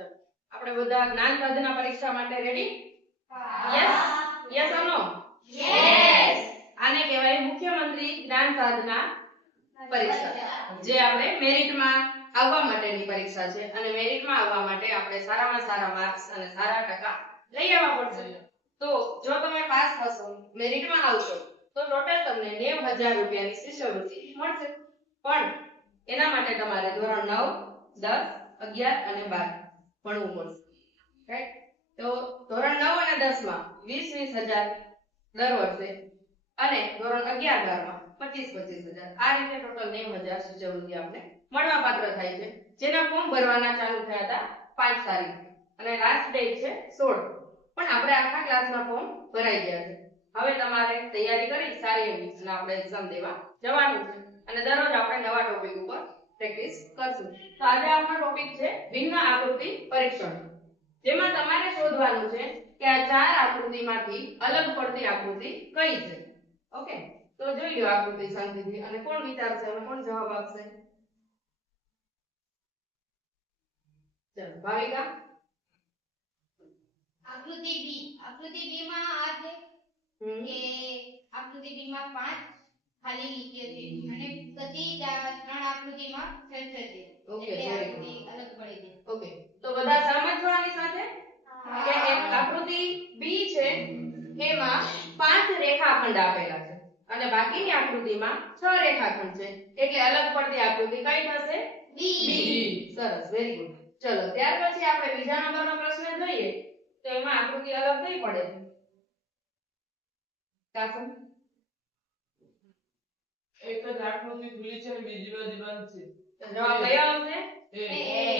ચલો આપણે બધા જ્ઞાન સાધના પરીક્ષા માટે ready? Yes yes or no? Yes. આને કહેવાય મુખ્યમંત્રી જ્ઞાન સાધના પરીક્ષા, જે આપણે મેરિટમાં આવવા માટેની પરીક્ષા છે અને મેરિટમાં આવવા માટે આપણે સારામાં સારા માર્ક્સ અને સારા ટકા લઈ આવવા પડશે. તો જો તમે પાસ થશો, મેરિટમાં આવશો, તો ટોટલ તમને 90,000 રૂપિયાની શિષ્યવૃત્તિ મળશે. પણ એના માટે તમારે ધોરણ 9, 10, 11 અને 12 ભણવું પડશે. રાઈટ? તો ધોરણ 9 અને 10 માં 20,000 દર વર્ષે અને ધોરણ 11, 12 માં 25,000. આ રીતે ટોટલ 90,000 શિષ્યવૃત્તિ આપણે મળવાપાત્ર થાય છે, જેના ફોર્મ ભરવાના ચાલુ થયા હતા 5 તારીખે અને લાસ્ટ ડેટ છે 16. પણ આપણે આખા ક્લાસના ફોર્મ ભરાઈ ગયા છે. હવે તમારે તૈયારી કરી સારી એવી અને આપણે એક્ઝામ દેવા જવાનું છે અને દરરોજ આપણે નવા ટોપિક ઉપર પ્રેક્ટિસ કરશું. તો આજે આપણો ટોપિક છે ભિન્ન આકૃતિ પરીક્ષણ, જેમાં તમારે શોધવાનું છે કે આ 4 આકૃતિમાંથી અલગ પડતી આકૃતિ કઈ છે. ઓકે, તો જોઈ લો આકૃતિ શાંતિથી અને કોણ વિચારશે અને કોણ જવાબ આપશે. ચલો ભાવિકા. આકૃતિ બી. આકૃતિ બી માં આ છે કે આકૃતિ બી માં 5 ખાલી લીટીઓ છે અને બધી 3 આકૃતિમાં છ છે. ઓકે, એટલે આકૃતિ અલગ પડી છે. ઓકે, તો બધા સહમત છો આની સાથે કે એક આકૃતિ બી છે એમાં 5 રેખાખંડ આપેલા છે અને બાકીની આકૃતિમાં 6 રેખાખંડ છે, એટલે અલગ પડતી આકૃતિ કઈ થશે? બી. સરસ, વેરી ગુડ. ચલો ત્યાર પછી આપણે બીજા નંબરનો પ્રશ્ન જોઈએ. તો એમાં આકૃતિ અલગ કઈ પડે છે? કાસમ, એક જ આકૃતિ ખુલી છે અને બીજી બાજુ બંધ છે. તો જવાબ કયો આવશે? એ.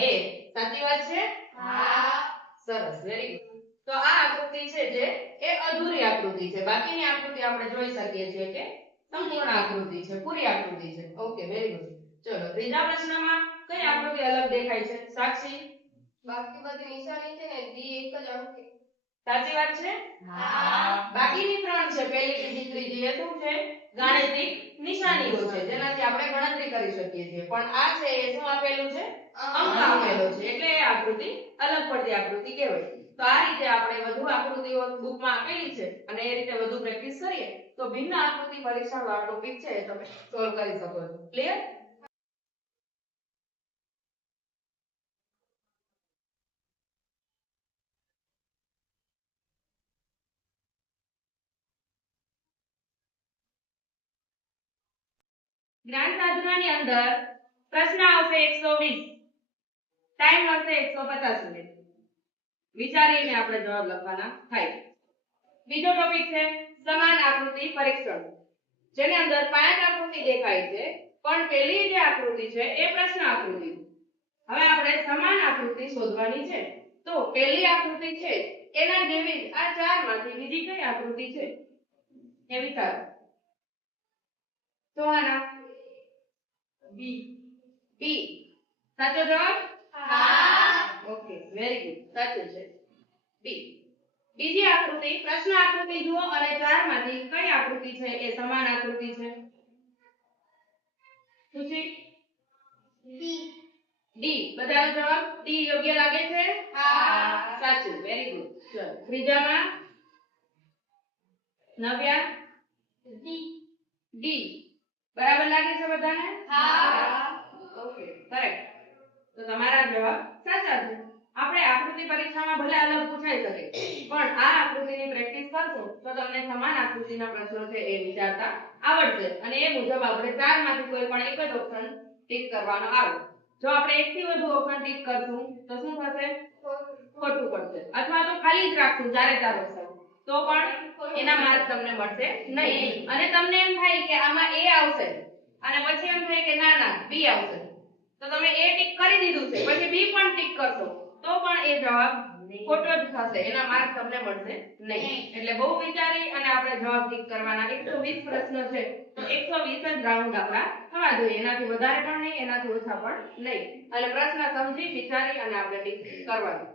એ. સાચી વાત છે? હા. સરસ, વેરી ગુડ. તો આ આકૃતિ છે જે એ અધૂરી આકૃતિ છે. બાકીની આકૃતિ આપણે જોઈ શકીએ છીએ કે સંપૂર્ણ આકૃતિ છે, પૂરી આકૃતિ છે. Okay, very good. ચલો ત્રીજા પ્રશ્નમાં કઈ આકૃતિ અલગ દેખાય છે? સાક્ષી, બાકી બધી નિશાની છે ને ડી એક જ અંક છે. સાચી વાત છે? હા. બાકીની 3 છે, પહેલી, બીજી, ત્રીજી, એ શું છે? ગાણિતિક નિશાનીઓ છે, જેનાથી આપણે ગણતરી કરી શકીએ છીએ. પણ આ છે એ શું આપેલું છે? અંક આપેલો છે, એટલે એ આકૃતિ અલગ પડતી આકૃતિ કહેવાય. તો આ રીતે આપણે વધુ આકૃતિઓ બુકમાં આપેલી છે અને એ રીતે વધુ પ્રેક્ટિસ કરીએ તો ભિન્ન આકૃતિ પરીક્ષણ વાળો ટોપિક છે એ તમે સોલ્વ કરી શકો છો. ક્લિયર? જ્ઞાન સાધનાની અંદર પ્રશ્ન આવશે 120, ટાઈમ મળશે 150 મિનિટ. વિચારીને આપણે જવાબ લખવાના થાય. બીજો ટોપિક છે સમાન આકૃતિ પરીક્ષણ, જેની અંદર 5 આકૃતિ દેખાય છે પણ પહેલી જે આકૃતિ છે એ પ્રશ્ન આકૃતિ. હવે આપણે સમાન આકૃતિ શોધવાની છે. તો પહેલી આકૃતિ છે એના જેવી આ 4 માંથી બીજી કઈ આકૃતિ છે એ વિચારો. જોવાના. બી. બી સાચો જવાબ? હા. ઓકે, વેરી ગુડ, સાચું છે બી. બીજી આકૃતિ પ્રશ્ન આકૃતિ જુઓ અને 4 માંથી કઈ આકૃતિ છે એ સમાન આકૃતિ છે? સુચી? ડી. ડી. બધાનો જવાબ ડી યોગ્ય લાગે છે? હા. સાચું, વેરી ગુડ. ચલો ત્રીજામાં નવ્યા. ડી. ડી બરાબર લાગે છે બધાને? હા. Okay, correct. તો તમારા જવાબ સાચા છે. આપણે આકૃતિ પરીક્ષામાં ભલે અલગ પૂછાઈ શકે, પણ આ આકૃતિની પ્રેક્ટિસ કરશો તો તમને સમાન આકૃતિના પ્રશ્નો છે એ વિચારતા આવડશે અને એ મુજબ આપણે 4 માંથી કોઈ પણ એક જ ઓપ્શન ટિક કરવાનો આવે. જો આપણે એકથી વધુ ઓપ્શન ટિક કરશું તો શું થશે? ખોટું પડશે. અથવા તો ખાલી જ રાખશું 4 ઓપ્શન, તો પણ એના માર્ક તમને મળશે નહીં અને તમને એમ થાય કે આમાં એ આવશે અને પછી એમ થાય કે ના ના બી આવશે, તો તમે એ ટિક કરી દીધું છે પછી બી પણ ટિક કરશો તો પણ એ જવાબ ખોટો જ થશે, એના માર્ક તમને મળશે નહીં. એટલે બહુ વિચારી અને આપણે જવાબ ટિક કરવાના. 120 પ્રશ્ન છે તો 120 જ રાઉન્ડ આપણા થવા જોઈએ, એનાથી વધારે પણ નહીં, એનાથી ઓછા પણ નહીં. અને પ્રશ્ન સમજી વિચારી અને આપણે ટિક કરવાનું.